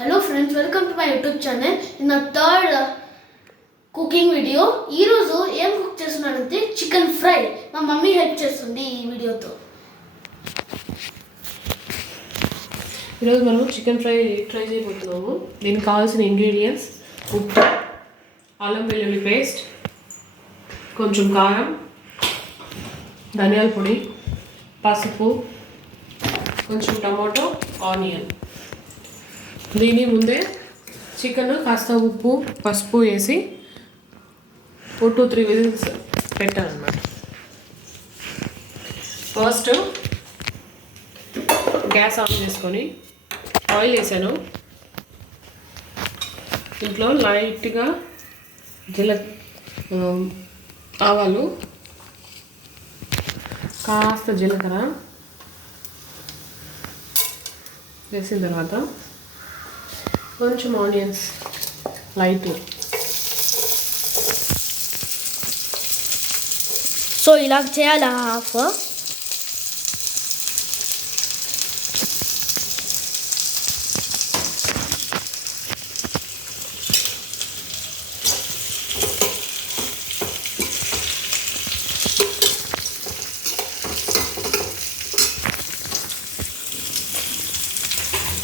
Hello friends, welcome to my YouTube channel. In the third cooking video, ee roju em cook chestunnante chicken fry. Ma mummy help chestundi ee video tho. ఈరోజు మనం chicken fry try చేయబోతున్నాము. దీనికి కావాల్సిన ingredients ఉప్పు, అల్లం వెల్లుల్లి paste, కొంచెం కారం, ధనియాల పొడి, పసుపు, కొంచెం టమాటో, ఆనియన్. దీని ముందే చికెన్ కాస్త ఉప్పు పసుపు వేసి 2-3 విజిల్స్ పెట్టాలన్నమాట. ఫస్ట్ గ్యాస్ ఆన్ చేసుకొని ఆయిల్ వేసాను. ఇంట్లో లైట్గా ఆవాలు, కాస్త జీలకర్ర వేసిన తర్వాత కొంచెం ఆనియన్స్ లైట్. సో ఇలా చేయాలా హాఫ్.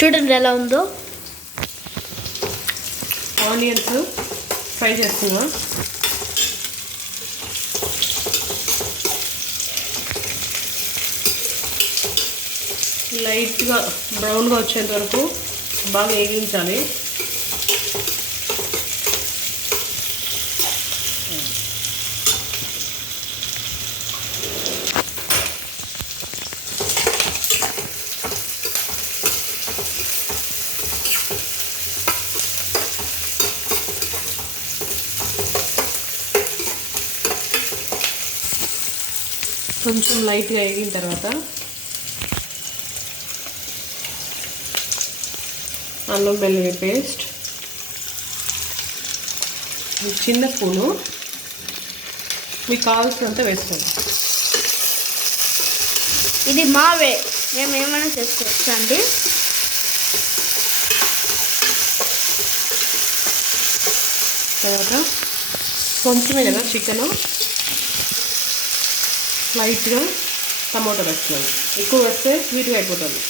చూడండి ఎలా ఉందో. ఆనియన్స్ ఫ్రై చేస్తున్నా. లైట్గా బ్రౌన్గా వచ్చేంత వరకు బాగా వేగించాలి. కొంచెం లైట్గా వేగిన తర్వాత అల్లం వెల్లుల్లి పేస్ట్, చిన్న స్పూను మీకు కావాల్సినంత వేసుకోండి. ఇది మావే, మేము ఏమైనా చేసుకోవచ్చు అండి. తర్వాత కొంచెమే కదా చికెను, లైట్గా టమాటో వేస్తున్నాను. ఎక్కువ వేస్తే స్వీట్గా అయిపోతుంది.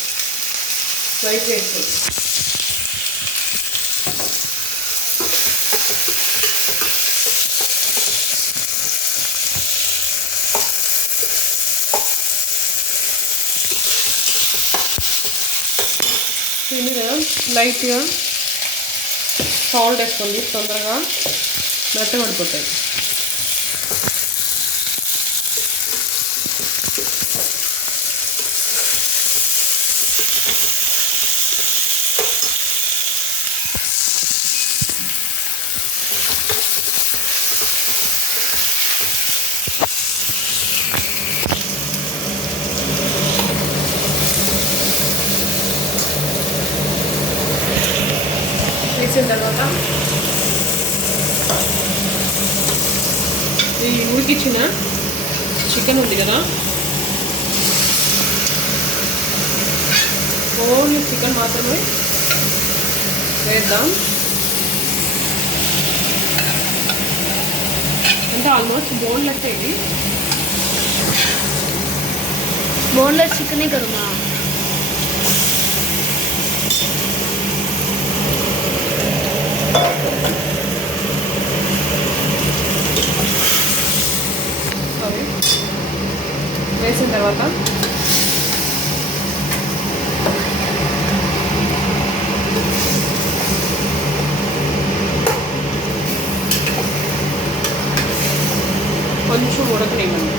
లైట్గా వేసుకోండి. దీని కదా లైట్గా సాల్ట్ వేసుకోండి, తొందరగా మెత్తబడిపోతాయి. వేసిన తర్వాత ఈ ఉడికిచ్చిన చికెన్ ఉంది కదా, ఓన్లీ చికెన్ మాత్రమే వేద్దాం. అంటే ఆల్మోస్ట్ బోన్లెస్. ఇది బోన్లెస్ చికెనే కదమ్మా. వేసిన తర్వాత కొంచెం ఉడకనివ్వండి.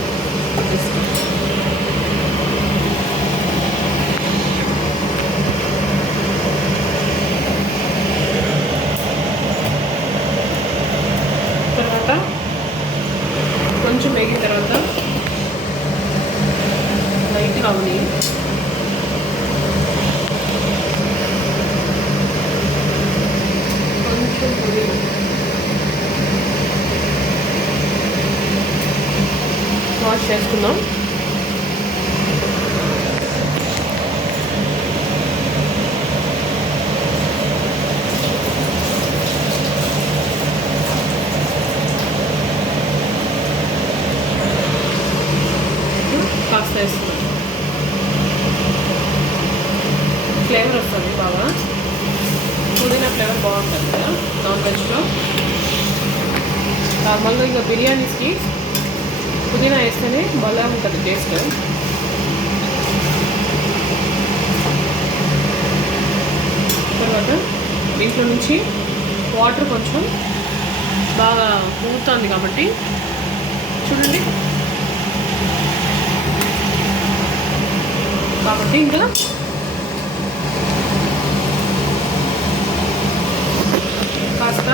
తర్వాత కొంచెం వేగిన తర్వాత లైట్గా అవని కొంచెం పొడి, వాష్ చేసుకుందాం. బాగుంటుంది కదా నాన్ వెజ్లో. నార్మల్గా ఇంకా బిర్యానీస్కి పుదీనా వేస్తేనే భలే ఉంటుంది టేస్ట్. తర్వాత దీంట్లో నుంచి వాటర్ కొంచెం బాగా ఊరుతుంది కాబట్టి చూడండి. కాబట్టి ఇంకా కాస్త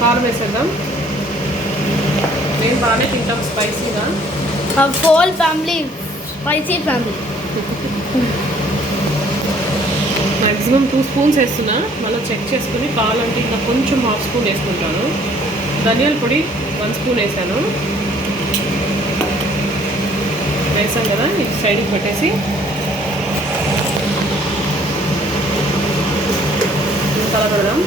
కారం వేసేద్దాం. మేము బాగానే తింటాం స్పైసీగా. Whole family spicy family. Maximum 2 spoons వేస్తున్నా, మళ్ళీ చెక్ చేసుకుని కావాలంటే ఇంకా కొంచెం ½ స్పూన్ వేసుకుంటాను. ధనియాల పొడి 1 స్పూన్ వేసాను. వేసాం కదా, ఇది సైడ్కి పెట్టేసి కలపడదాం.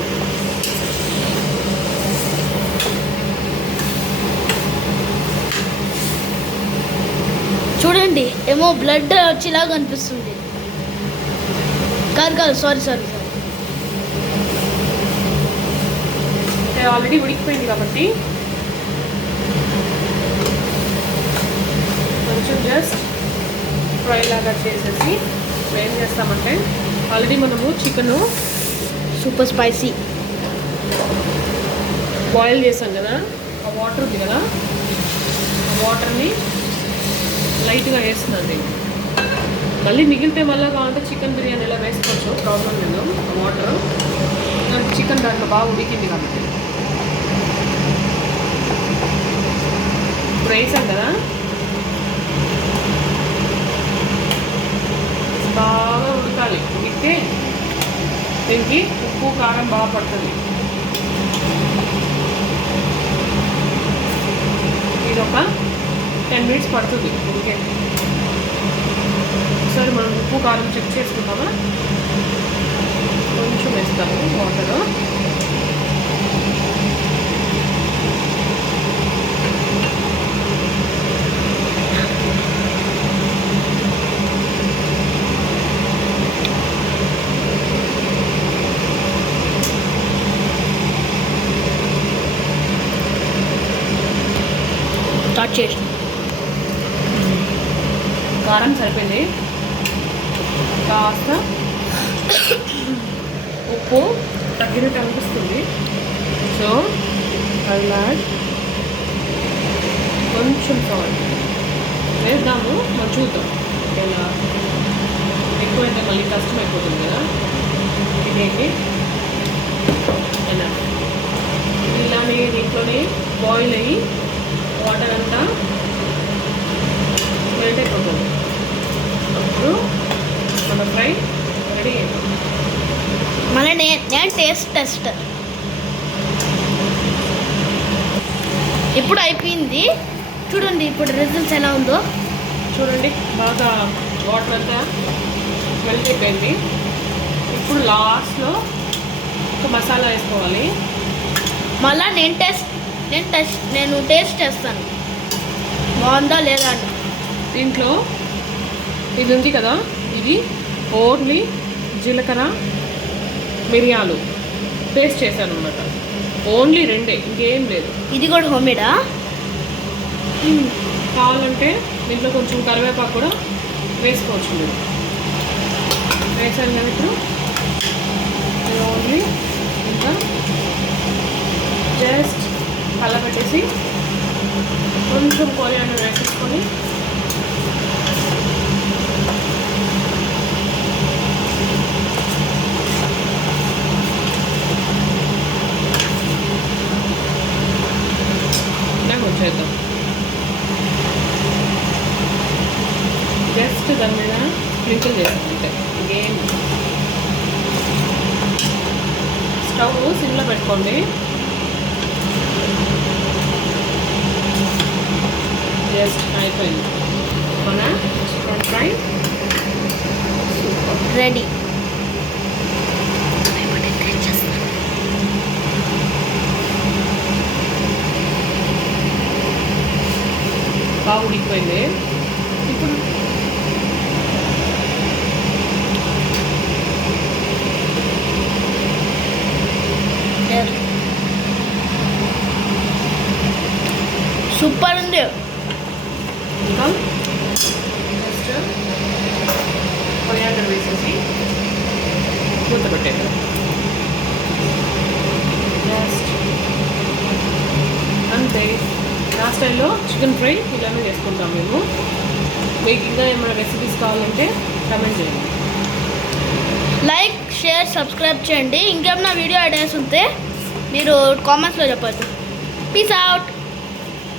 చూడండి ఏమో బ్లడ్ వచ్చేలాగా అనిపిస్తుంది. కాదు సారీ ఆల్రెడీ ఉడికిపోయింది కాబట్టి కొంచెం జస్ట్ ఫ్రై లాగా చేసేసి ఏం చేస్తామంటే, ఆల్రెడీ మనము చికెను సూపర్ స్పైసీ బాయిల్ చేసాం కదా, ఆ వాటర్ ఉంది కదా, ఆ వాటర్ని లైట్గా వేస్తుందండి. మళ్ళీ మిగిలితే మళ్ళీ కావాలంటే చికెన్ బిర్యానీలా వేసుకోవచ్చు, ప్రాబ్లం లేదు. ఆ వాటర్ చికెన్ దాంట్లో బాగా ఉడికింది కాబట్టి ఇప్పుడు వేసాం కదా, బాగా ఉడకాలి. ఉడికితే దీనికి ఉప్పు కారం బాగా పడుతుంది. ఇది ఒక 10 minutes పడుతుంది ఉడికే. ఒకసారి మనం ఉప్పు కారం చెక్ చేసుకుంటామా. కొంచెం వేస్తాము వాటర్. స్టార్ట్ చేసి కారం సరిపోయింది. కాస్త ఉప్పు తగ్గినట్టు అనిపిస్తుంది. సో అల్లాడ్ కొంచెం సాల్ట్ వేద్దాము, మనం చూద్దాం. ఇలా ఎక్కువైతే మళ్ళీ కష్టం అయిపోతుంది కదా. ఇదేంటి ఇలానే దీంట్లోనే బాయిల్ అయ్యి వాటర్ అంతా మెల్ట్ అయిపోతుంది. అప్పుడు మన ఫ్రై రెడీ అయిపోతుంది. మళ్ళీ నేను టెస్ట్ ఇప్పుడు అయిపోయింది. చూడండి ఇప్పుడు రిజల్ట్స్ ఎలా ఉందో చూడండి. బాగా వాటర్ అంతా మెల్ట్ అయిపోయింది. ఇప్పుడు లాస్ట్లో ఒక మసాలా వేసుకోవాలి. మళ్ళీ నేను టేస్ట్ చేస్తాను బాగుందా లేదా అని. దీంట్లో ఇది ఉంది కదా, ఇది ఓన్లీ జీలకర్ర మిరియాలు పేస్ట్ చేశాను అనమాట. ఓన్లీ 2, ఇంకేం లేదు. ఇది కూడా హోమ్మేడా? కావాలంటే దీంట్లో కొంచెం కరివేపాకు కూడా వేసుకోవచ్చు మీరు. వేసాను కదా ఇప్పుడు. ఓన్లీ ఇంకా జస్ట్ కలపెట్టేసి కొంచెం కొరియాండర్ వేసేసుకొని వచ్చేద్దాం. జస్ట్ దాని మీద స్ప్రింకిల్ చేస్తాం అంతే, ఇంకేం. స్టవ్ సిమ్లో పెట్టుకోండి. జస్ట్ అయిపోయింది మన చికెన్ ఫ్రై రెడీ. బాగా ఉడికిపోయింది. ఇప్పుడు పెట్టే జస్ట్ అంతే. నా స్టైల్లో చికెన్ ఫ్రై ఇలానే చేసుకుంటాం మేము. మీకు ఇంకా ఏమైనా రెసిపీస్ కావాలంటే కమెంట్ చేయండి. లైక్, షేర్, సబ్స్క్రైబ్ చేయండి. ఇంకేమైనా వీడియో ఐడియాస్ ఉంటే మీరు కామెంట్స్లో చెప్పచ్చు. Peace out.